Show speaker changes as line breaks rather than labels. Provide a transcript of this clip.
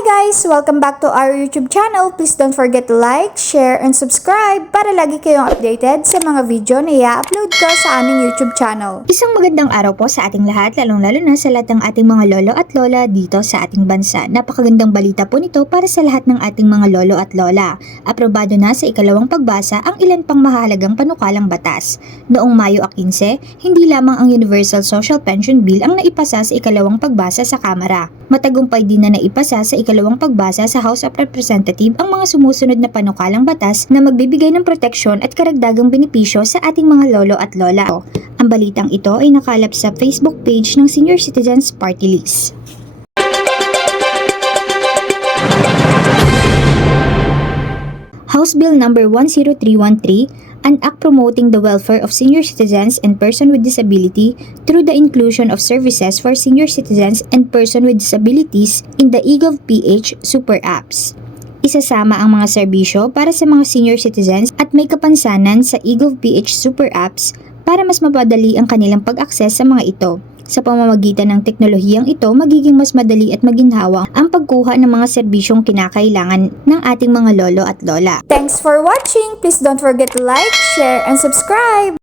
guys! Welcome back to our YouTube channel. Please don't forget to like, share, and subscribe para lagi kayong updated sa mga video na i-upload ko sa aming YouTube channel.
Isang magandang araw po sa ating lahat, lalong-lalo na sa lahat ng ating mga lolo at lola dito sa ating bansa. Napakagandang balita po nito para sa lahat ng ating mga lolo at lola. Aprobado na sa ikalawang pagbasa ang ilan pang mahalagang panukalang batas. Noong Mayo 15, hindi lamang ang Universal Social Pension Bill ang naipasa sa ikalawang pagbasa sa Kamara. Matagumpay din na naipasa sa ikalawang pagbasa sa House of Representatives ang mga sumusunod na panukalang batas na magbibigay ng proteksyon at karagdagang benepisyo sa ating mga lolo at lola. Ang balitang ito ay nakalap sa Facebook page ng Senior Citizens Party List. House Bill number 10313, an act promoting the welfare of senior citizens and person with disability through the inclusion of services for senior citizens and person with disabilities in the eGov PH super apps. Isasama ang mga serbisyo para sa mga senior citizens at may kapansanan sa eGov PH super apps para mas mapadali ang kanilang pag-akses sa mga ito. Sa pamamagitan ng teknolohiyang ito, magiging mas madali at maginhawa ang pagkuha ng mga serbisyong kinakailangan ng ating mga lolo at lola.
Thanks for watching! Please don't forget to like, share, and subscribe!